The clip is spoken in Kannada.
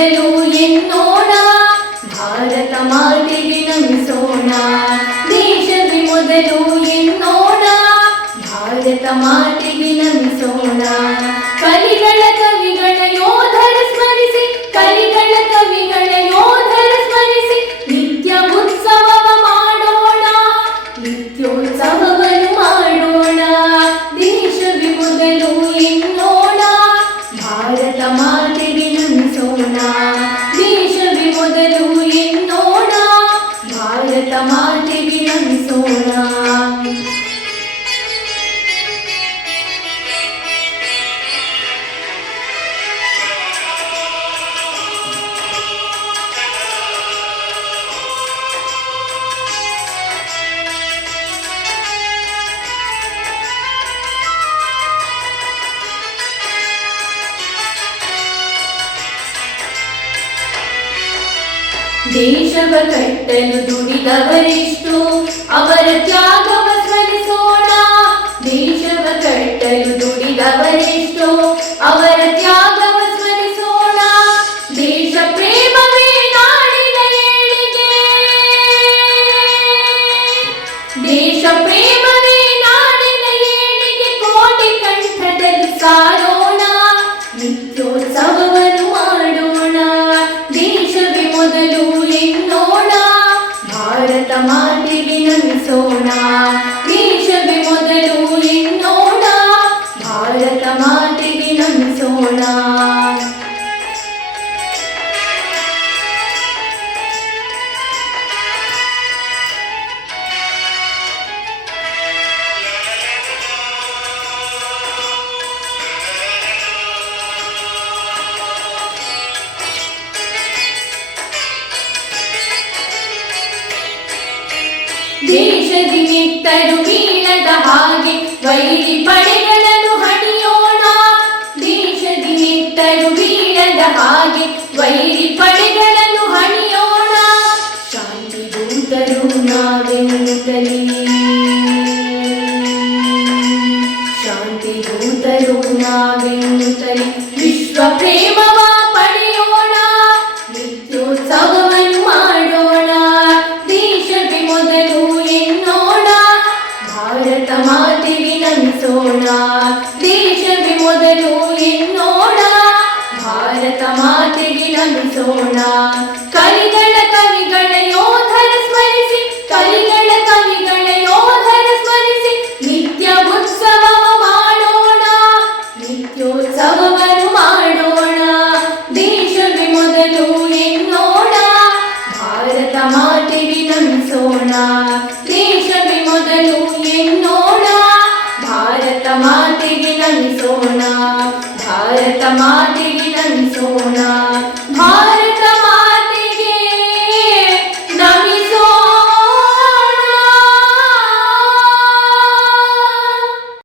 ಮೊದಲು ಎನ್ನೋಣ ಭಾರತ ಮಾತೆಗೆ ನಮಿಸೋಣ. ದೇಶವೇ ಮೊದಲು ಎನ್ನೋಣ ಭಾರತ ಮಾತೆಗೆ ನಮಿಸೋಣ. ದೇಶವಿ ದೇಶವ ಕಟ್ಟಲು ದುಡಿದವರೆಷ್ಟು ಅವರ ತ್ಯಾಗವ ನಮಿಸೋಣ ದೇಶವೇ ಹಾಗೆ ವೈರಿ ಪಡೆಗಳನ್ನು ಹಾಗೆ ವೈರಿ ಪಡೆಗಳನ್ನು ಶಾಂತಿ ದೂತರು ನಾವೆನ್ನುತ್ತಲೇ ಶಾಂತಿ ವಿಶ್ವ ಪ್ರೇಮವ ದೇಶಕ್ಕೆ ಮೊದಲು ಎನ್ನೋಣ. ಭಾರತ ಮಾತೆಗೆ ನಮಿಸೋಣ. ಕವಿಗಳ ಕವಿಗಳ ಯೋಧರ ಸ್ಮರಿಸಿ ಕವಿಗಳ ಕವಿಗಳ ಯೋಧರ ಸ್ಮರಿಸಿ ನಿತ್ಯ ಉತ್ಸವ ಮಾಡೋಣ. ನಿತ್ಯೋತ್ಸವವನ್ನು ಮಾಡೋಣ. ದೇಶವೇ ಮೊದಲು ಎನ್ನೋಣ. ಭಾರತ ಮಾತೆಗೆ ನಮಿಸೋಣ. ನಮಿಸೋಣ ಭಾರತ ಮಾತೆಗೆ ನಮಿಸೋಣ ಭಾರತ